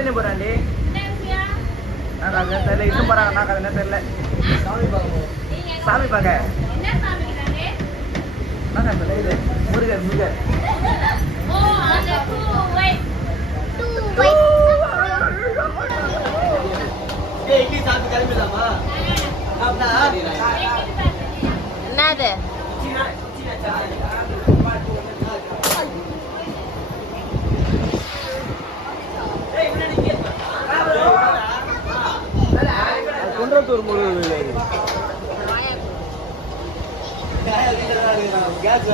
எத்தனை போறாண்டி நான் அது தெரியல இன்னும் போறாங்க நான் அது என்ன தெரியல சாமி பார்க்க நான் இது முருகர் முருகர் என்னது குன்றத்தூர் முருகர் கேஸ்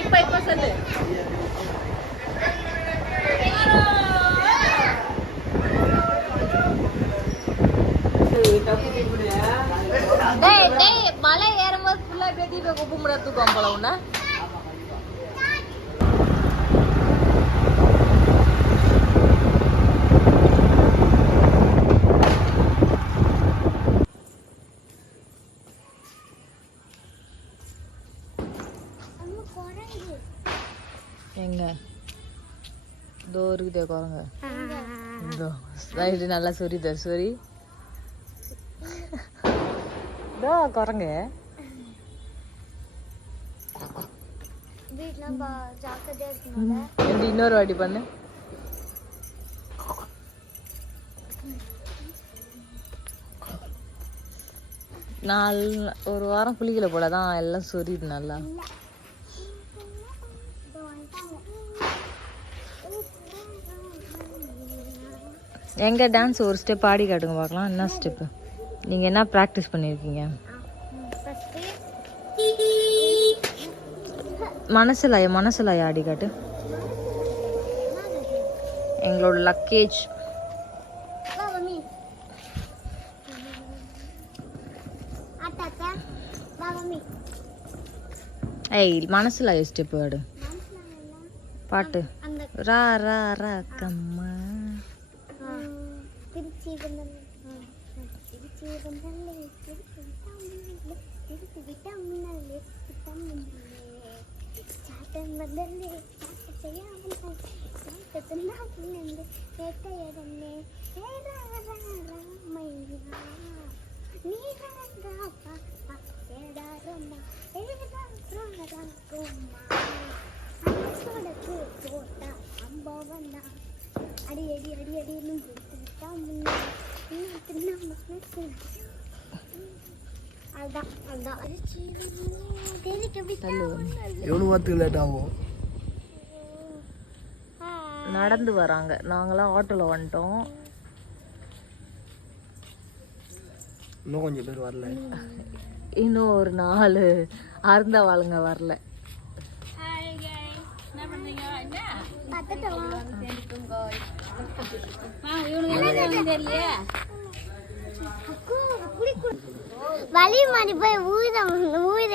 இப்ப சொல்லு மலை ஏறும்போது ஃபுல்லா இப்படியே தீப குப்பை முட தூக்கம் போல உன்ன எங்க இதோ இருக்குதே குரங்க இதோ ரைட்டு நல்லா சொரித சொரி இதோ குரங்க இன்னொரு வாட்டி பண்ணு ஒரு வாரம் குளிக்கல போலதான் எல்லாம் சொரியுது நல்லா எங்க டான்ஸ் ஒரு ஸ்டெப் ஆடி காட்டுங்க பார்க்கலாம் என்ன ஸ்டெப்பு நீங்கள் என்ன ப்ராக்டிஸ் பண்ணியிருக்கீங்க மனசில் ஆடி காட்டு எங்களோட லக்கேஜ் ஏய் மனசில் ஸ்டெப் ஆடு பாட்டு ரா ரா ரா கம்மா அடி அடி அடி அடி நடந்து வராங்க நாங்களாம் ஆட்டோல வந்துட்டோம் இன்னும் கொஞ்சம் பேர் வரல இன்னும் ஒரு 4 அருந்தவாளுங்க வரல வலி மாறி போய் ஊயிர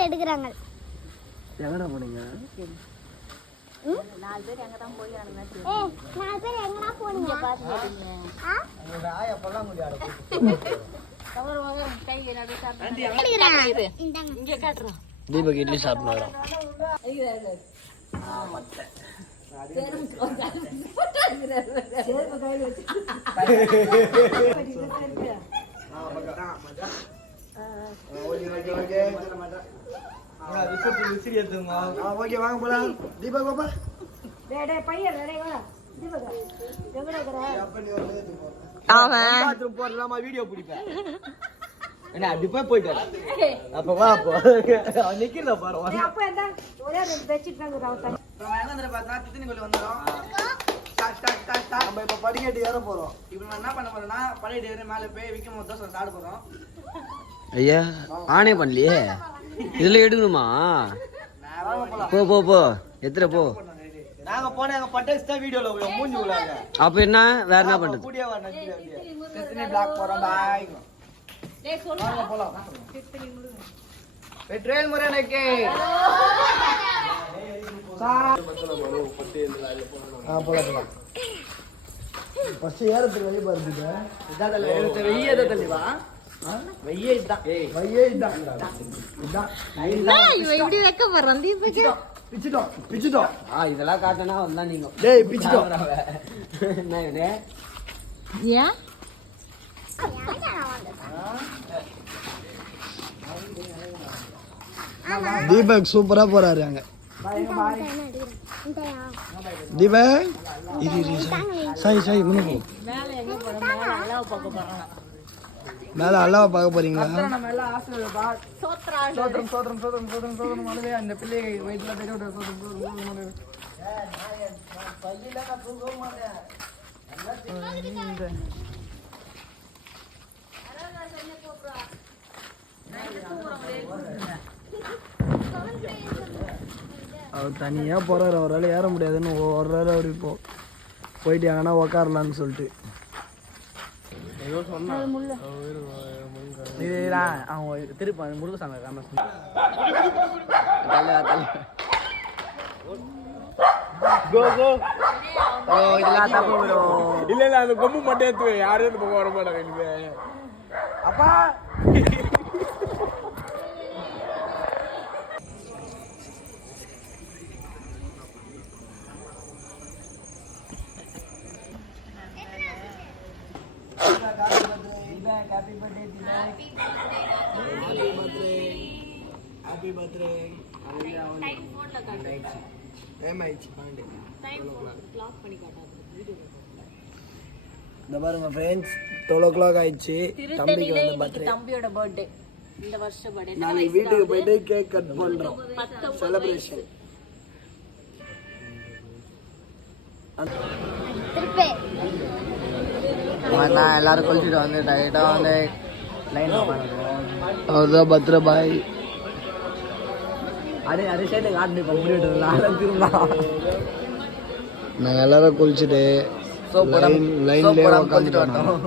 எடுக்கிறாங்க எங்கடா போனீங்க 4 பேர் எங்க தான் போய் 4 பேர் எங்கடா போனீங்க தீபக் இட்லி சாப்பிடுறோம் வீடியோ பிடிப்பேன் போயிட்டு அப்ப வா நிக்கிறத பாரு நம்ம இப்ப படிக்கட்டு ஏற போறோம் இப்ப என்ன பண்ண போறோம்னா படிக்கட்டு ஏறி மேல போய் விக்கும் தோசை சாப்பிட போறோம் ஐயா ஆனே பண்ணலையே இதுல எடுக்கணுமா போ போ போ எத்தனை போ நாங்க போன எங்க பட்டேஸ் தான் வீடியோல மூஞ்சி விடாங்க அப்ப என்ன வேற என்ன பண்றது கூடிய வர செத்தினி பிளாக் போறோம் பாய் டேய் சொல்லுங்க போலாம் பெட்ரோல் முரனக்கே போலாம் ஃபர்ஸ்ட் ஏறதுக்கு வழி பாருங்க இதால ஏறது வெய்யத தள்ளிவா வெய்யே இதான் இதான் இவ இப்படி வைக்க போறான் தீபக் பிச்சுட்டோம். இதெல்லாம் காட்டினா வந்தா நீங்க டேய் பிச்சுட்டோம். என்ன இது ஏன் தீபக் சூப்பரா போறாரு அங்க. தீபக் சாய் முன்ன போ. மேல அல்லாவை பார்க்க போறீங்களா? நம்ம எல்லாம் ஆசீர்வாதப்பா. சோத்திரம் மனதே அந்த பிள்ளை வயிற்றுல பெரிய சோத்திரம் அவர் தனியா போறாரு, அவரால் ஏற முடியாதுன்னு வர்றாரு. அவர் இப்போ போயிட்டு எங்கன்னா உக்காரலான்னு சொல்லிட்டு அவங்க திருப்பி முருகசாமி இல்ல அந்த கொம்பு மட்டும் எடுத்து யாரும் இந்த பக்கம் வர மாட்டாங்க. அப்பா ஹாப்பி பர்த்டே. இந்த பாருங்க ஃப்ரெண்ட்ஸ், 12 o'clock ஆயிடுச்சு. தம்பிக்கு வந்து பர்த்டே, தம்பியோட பர்த்டே இந்த வருஷம் பர்த்டே. நாளைக்கு வீட்டுக்கு போயிட்டு கேக் கட் பண்றோம், செலிப்ரேஷன். எல்லாரும் குளிச்சுட்டு வந்து டைட்டா வந்து லைன் அதுதான் பர்த்டே பாய். அது சைடு காட்டு இப்போ முடிவிட்டு திரும்ப நாங்கள் எல்லாரும் குளிச்சுட்டு லைன்லேயே உட்காந்துட்டு வந்தோம்.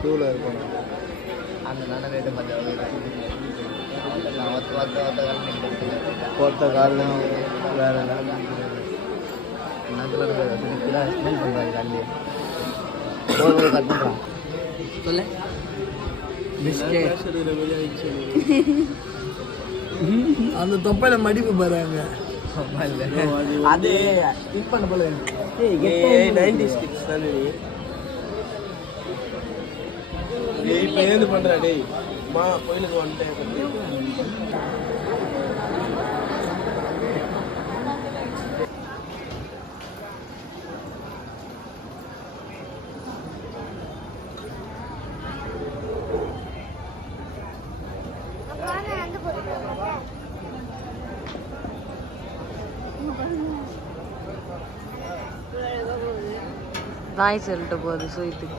க்யூவில் இருக்கோம். அந்த நடந்து ஒருத்த காரணம் வேற சொல்லு அந்த தொப்பையில மடிப்பு பாருங்க. அது திங்க் பண்ண போல 90s kids தானே நீ இப்போ ஏந்து பண்ற டேய் மா கோயிலுக்கு வந்துட்டேன். பாய் சொல்லிட்டு போகுது சுயித்துக்கு.